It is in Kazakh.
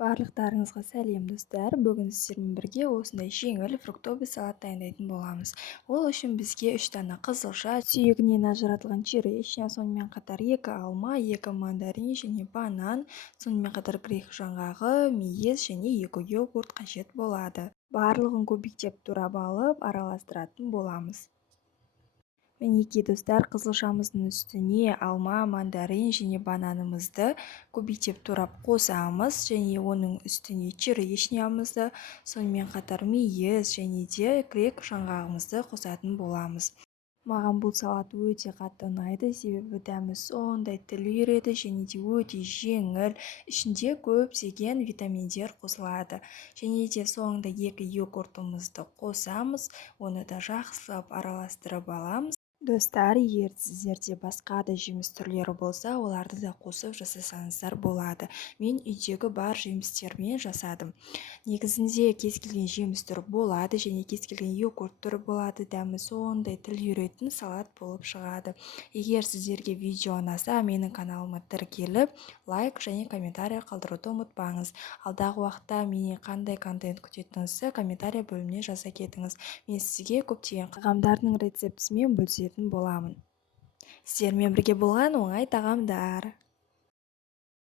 Барлықтарыңызға сәлем достар. Бүгін сіздермен бірге осындай жеңіл фруктовый салат дайындайтын боламыз. Ол үшін бізге 3 дана қызылша, сүйегінен ажыратылған черешня, сонымен қатар 2 алма, 2 мандарин және банан, сонымен қатар грек жаңғағы, мейіз және 2 йогурт қажет болады. Барлығын кубиктеп турап алып араластыратын боламыз. Мінекей достар, қызылшамыздың үстіне алма, мандарин және бананымызды кубиктеп турап қосамыз және оның үстіне черешнямызды, сонымен қатар мейіз және де грек жаңғағымызды қосатын боламыз. Маған бұл салат өте қатты ұнайды, себебі дәмі сондай тіл үйіреді және де өте жеңіл, ішінде көптеген витаминдер қосылады. Және де соңында 2 йогуртымызды қосамыз, оны да жақсылап араластырып аламыз. Достар, егер сіздерде басқа да жеміс түрлері болса, оларды да қосып жасасаңыздар болады. Мен үйдегі бар жемістермен жасадым. Негізінде кез келген жеміс түрі болады және кез келген йогурт түрі болады. Дәмі сондай тіл үйіретін салат болып шығады. Егер сіздерге видео ұнаса, менің каналыма тіркеліп, лайк және комментарий қалдыруды ұмытпаңыз. Алдағы уақытта менен қандай контент күтетініңізді комментарий бөліміне жаза кетіңіз. Мен сізге көптеген тағамдардың рецептісімен бөлісетін боламын. Сіздермен бірге болған оңай тағамдар.